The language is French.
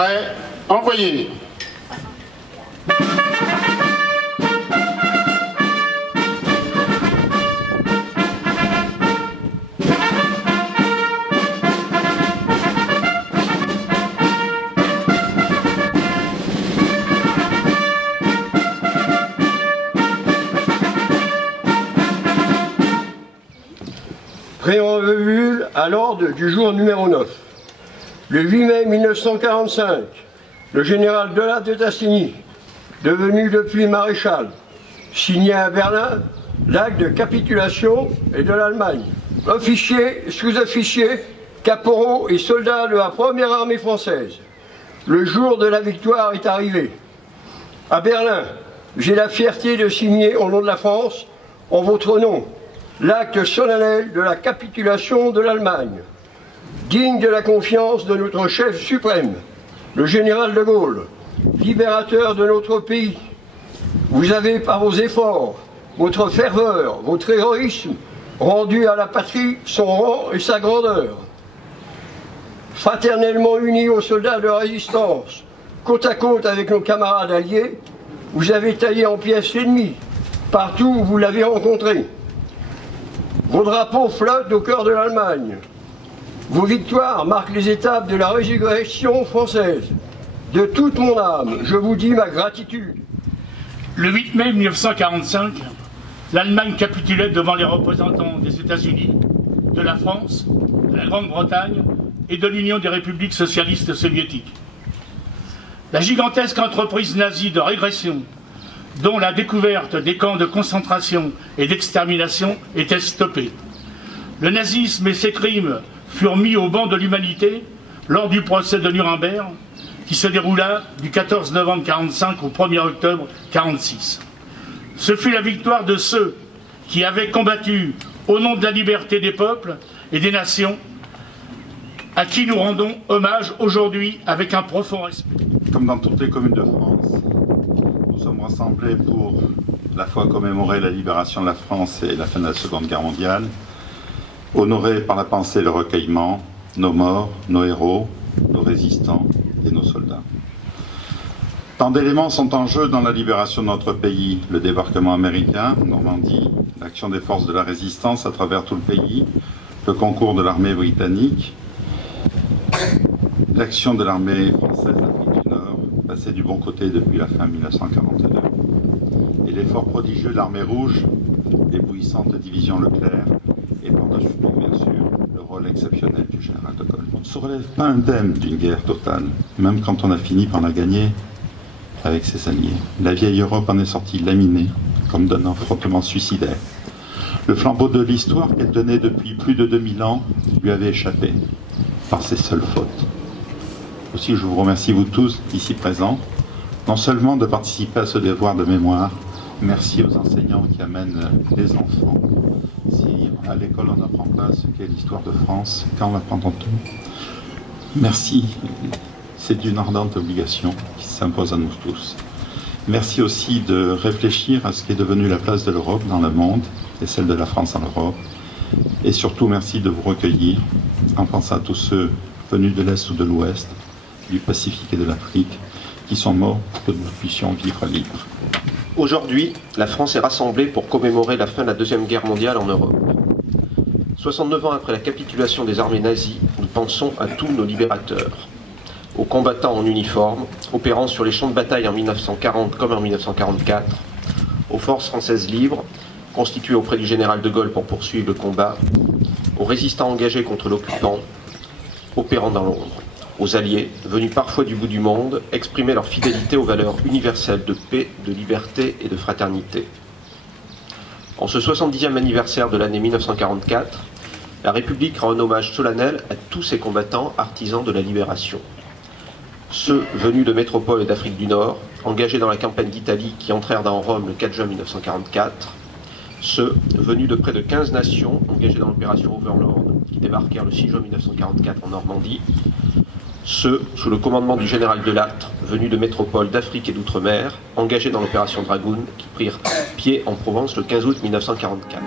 Prêt, envoyé. Préambule à l'ordre du jour numéro 9. Le 8 mai 1945, le général Delatte de Tassigny, devenu depuis maréchal, signait à Berlin l'acte de capitulation et de l'Allemagne. Officiers, sous-officiers, caporaux et soldats de la première armée française, le jour de la victoire est arrivé. À Berlin, j'ai la fierté de signer au nom de la France, en votre nom, l'acte solennel de la capitulation de l'Allemagne, digne de la confiance de notre chef suprême, le général de Gaulle, libérateur de notre pays. Vous avez, par vos efforts, votre ferveur, votre héroïsme, rendu à la patrie son rang et sa grandeur. Fraternellement unis aux soldats de résistance, côte à côte avec nos camarades alliés, vous avez taillé en pièces l'ennemi, partout où vous l'avez rencontré. Vos drapeaux flottent au cœur de l'Allemagne. Vos victoires marquent les étapes de la résurrection française. De toute mon âme, je vous dis ma gratitude. Le 8 mai 1945, l'Allemagne capitulait devant les représentants des États-Unis, de la France, de la Grande-Bretagne et de l'Union des républiques socialistes soviétiques. La gigantesque entreprise nazie de régression, dont la découverte des camps de concentration et d'extermination était stoppée. Le nazisme et ses crimes furent mis au banc de l'humanité lors du procès de Nuremberg, qui se déroula du 14 novembre 1945 au 1er octobre 1946. Ce fut la victoire de ceux qui avaient combattu au nom de la liberté des peuples et des nations, à qui nous rendons hommage aujourd'hui avec un profond respect. Comme dans toutes les communes de France, nous sommes rassemblés pour à la fois commémorer la libération de la France et la fin de la Seconde Guerre mondiale, honorer par la pensée le recueillement, nos morts, nos héros, nos résistants et nos soldats. Tant d'éléments sont en jeu dans la libération de notre pays, le débarquement américain en Normandie, l'action des forces de la résistance à travers tout le pays, le concours de l'armée britannique, l'action de l'armée française d'Afrique du Nord, passée du bon côté depuis la fin 1942, et l'effort prodigieux de l'armée rouge, l'éblouissante division Leclerc, et par-dessus tout, bien sûr, le rôle exceptionnel du général de Gaulle. On ne se relève pas indemne d'une guerre totale, même quand on a fini par la gagner avec ses alliés. La vieille Europe en est sortie laminée, comme d'un affrontement suicidaire. Le flambeau de l'histoire qu'elle tenait depuis plus de 2000 ans lui avait échappé, par ses seules fautes. Aussi, je vous remercie, vous tous, ici présents, non seulement de participer à ce devoir de mémoire, merci aux enseignants qui amènent les enfants. Si à l'école on n'apprend pas ce qu'est l'histoire de France, quand l'apprendra-t-on? Merci, c'est une ardente obligation qui s'impose à nous tous. Merci aussi de réfléchir à ce qu'est devenu la place de l'Europe dans le monde et celle de la France en Europe. Et surtout, merci de vous recueillir en pensant à tous ceux venus de l'Est ou de l'Ouest, du Pacifique et de l'Afrique, qui sont morts pour que nous puissions vivre libres. Aujourd'hui, la France est rassemblée pour commémorer la fin de la Deuxième Guerre mondiale en Europe. 69 ans après la capitulation des armées nazies, nous pensons à tous nos libérateurs, aux combattants en uniforme, opérant sur les champs de bataille en 1940 comme en 1944, aux forces françaises libres, constituées auprès du général de Gaulle pour poursuivre le combat, aux résistants engagés contre l'occupant, opérant dans l'ombre, aux alliés, venus parfois du bout du monde, exprimer leur fidélité aux valeurs universelles de paix, de liberté et de fraternité. En ce 70e anniversaire de l'année 1944, la République rend un hommage solennel à tous ces combattants artisans de la libération. Ceux venus de métropoles et d'Afrique du Nord, engagés dans la campagne d'Italie qui entrèrent dans Rome le 4 juin 1944, ceux venus de près de 15 nations, engagés dans l'opération Overlord, qui débarquèrent le 6 juin 1944 en Normandie, ceux sous le commandement du général Delatte, venus de métropoles d'Afrique et d'outre-mer, engagés dans l'opération Dragoon, qui prirent pied en Provence le 15 août 1944.